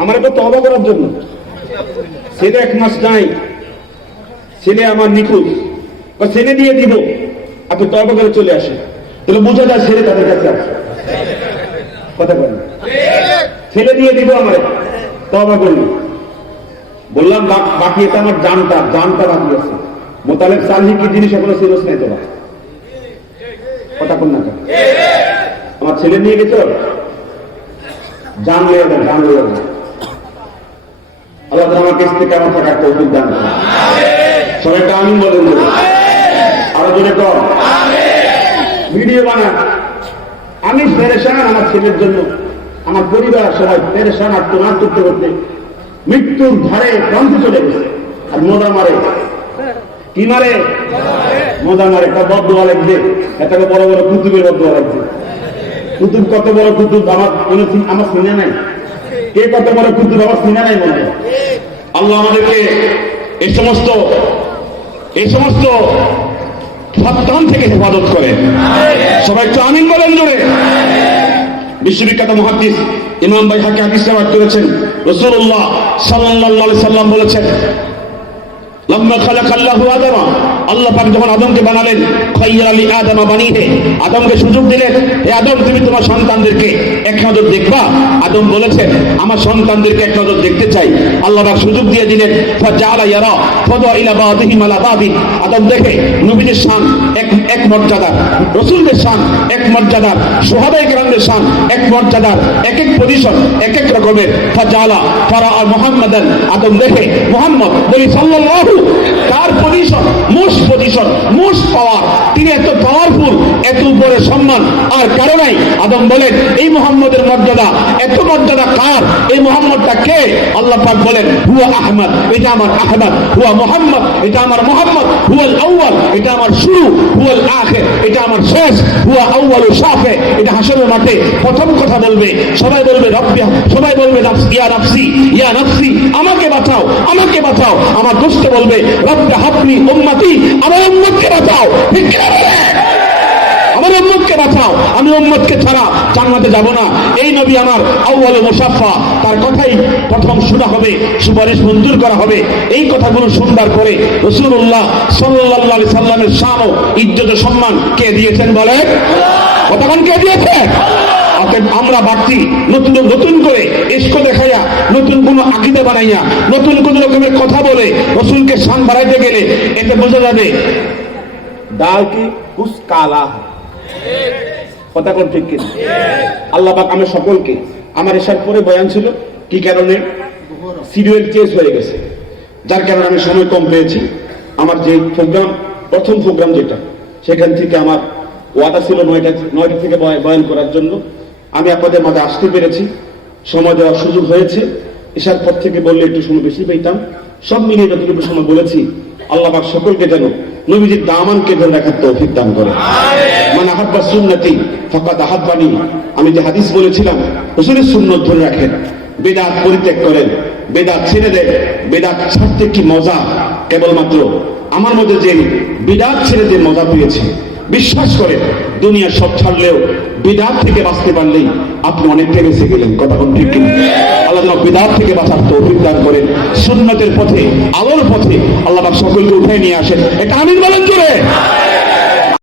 আমার একটা তওবা করার জন্য। ছেলে 1 মাস নাই, ছেলে আমার নিখোঁজ, ছেলে দিয়ে দিব, আপনি তওবা করে চলে আসেন, তাহলে বোঝা যায় ছেলে তাদের কাছে আছে। কথা বলেন, ছেলে দিয়ে দিব আমার, তওবা করবো। বললাম বাকি এটা আমার জানটা বাকি আছে। মোতালেব সালহি কি জিনিস এখনো সিরিয়াস নাই তোরা? কথা বল না, আমার ছেলে নিয়ে গেছ, জানলে আল্লাহ আমাকে কেমন থাকার তৌফিক দান করেন। সবাইটা আমি বলেন, আরো জোরে কর। ভিডিও বানা, আমি পেরেশান আমার ছেলের জন্য, আমার পরিবার সবাই পেরেশান, আর তোমার করতে করতে মৃত্যুর ধারে প্রান্তে চলে গেছে। আর মোদা মারে, কি মারে? মোদা মারে। একটা বদদোয়া লাগবে, একটা বড় বড় কুতুবের বদদোয়া লাগবে। কুতুব কত বড় কুতুব আমার চিনে নাই। কে কত বড় কুতুব আমার চিনে নাই মনে হয়। আল্লাহ আমাদেরকে এই সমস্ত ফাত্তান থেকে হেফাজত করে। সবাই একটু আমিন বলেন জোরে। বিশ্ববিখ্যাত মুহাদ্দিস ইমাম বাইহাকী হাদিস রিওয়ায়াত করেছেন, রাসূলুল্লাহ সাল্লাল্লাহু আলাইহি সাল্লাম বলেছেন, লাম্মা খালাকাল্লাহু আদামা, আল্লাহ পাক যখন আদমকে বানালেন, খায়্যারা লি আদামা বানিহে, আদমকে সুযোগ দিলেন, হে আদম তুমি তোমার সন্তানদেরকে এক নজর দেখবা। আদম বলেছেন আমার সন্তানদেরকে এক নজর দেখতে চাই। আল্লাহ পাক সুযোগ দিয়ে দিলেন, ফাজাআলা ইয়ারা ফাদা ইলা বাদিহিম আলা বাদিন। আদম দেখে নবীদের শান এক মর্যাদার, রাসূলদের শান এক মর্যাদার, সাহাবায়ে কেরামদের শান এক মর্যাদার, এক এক পজিশন এক এক রকমের। ফাজাআলা ফারা মুহাম্মাদান, আদম দেখে মুহাম্মদ বলি সাল্লাল্লাহু, তার পজিশন মোস্ট পাওয়ার, তিনি এত পাওয়ারফুল, এত উপরে সম্মান আর কারো নাই। আদম বলেন এই মুহাম্মদের মর্যাদা, এত মর্যাদা কার? এই মুহাম্মদটা কে? আল্লাহ পাক বলেন হুয়া আহমদ, এটা আমার আহমদ। হুয়া মুহাম্মদ, এটা আমার মুহাম্মদ। হুয়াল আউয়াল, এটা আমার শুরু। হুয়াল আখির, এটা আমার শেষ। হুয়া আউয়ালু শাফে, এটা হাসরের মাঠে প্রথম কথা বলবে। সবাই বলবে রব্বি, সবাই বলবে ইয়া নাফসি ইয়া নাফসি, আমাকে বাঁচাও আমাকে বাঁচাও। আমার দোস্ত বলবে রব্বি হাবলি উম্মতি, আমার উম্মতকে বাঁচাও। ঠিক কি না বলেন? আমার উম্মতকে বাঁচাও, আমি উম্মতকে ছাড়া জান্নাতে যাব না। এই নবী আমার আউয়ালু মুশাফফা, তার কথাই প্রথম শোনা হবে, সুপারিশ মঞ্জুর করা হবে। এই কথাগুলো শুনবার পরে রাসূলুল্লাহ সাল্লাল্লাহু আলাইহি সাল্লামের শান ও ইজ্জত ও সম্মান কে দিয়েছেন বলেন? কতক্ষণ কে দিয়েছেন? আমরা বাড়তি নতুন করে ইশক দেখাইয়া, নতুন কোন আকীদা বানাইয়া, নতুন কোন রকমের কথা বলে রাসূলকে শান বাড়াইতে গেলে এতে বোঝা যাবে ডাল কি কুছ কালা। কথা কোন ঠিক কি? আল্লাহ পাক আমি সকলকে, আমার এসার পরে বয়ান ছিল কি কারণে সিরিয়াল চেঞ্জ হয়ে গেছে, যার কারণে আমি সময় কম পেয়েছি। আমার যে প্রোগ্রাম, প্রথম প্রোগ্রাম যেটা, সেখান থেকে আমার ওয়াদা ছিল 9টা থেকে বয়ান করার জন্য। আমি আপনাদের মাঝে আসতে পেরেছি, সময় দেওয়ার সুযোগ হয়েছে। এসার পর থেকে বললে একটু সময় বেশি পেতাম। সব মিলিয়ে যতটুকু সময় বলেছি, আল্লাহ পাক সকলকে যেন নবীজির দামানকে ধরে রাখার তৌফিক দান করে। মান আহাব্বা সুন্নতি ফাকাদ আহাব্বানি, আমি যে হাদিস বলেছিলাম রাসূলের সুন্নাত ধরে রাখেন, বিদআত পরিত্যাগ করেন, বিদআত ছেড়ে দেন। বিদআত ছাড়তে কি মজা! কেবলমাত্র আমার মধ্যে যে বিদআত ছেড়ে যে মজা পেয়েছে, বিশ্বাস করে দুনিয়া সব ছাড়লেও বিদআত থেকে বাঁচতে পারলেই আপনি অনেকটা বেঁচে গেলেন। কথা কোন ঠিক কিনা? আল্লাহ যেন বিদআত থেকে বাঁচার তৌফিক দান করেন, সুন্নতের পথে, আলোর পথে আল্লাহ পাক সকলকে উঠায় নিয়ে আসেন। এটা আমিন বলেন জোরে।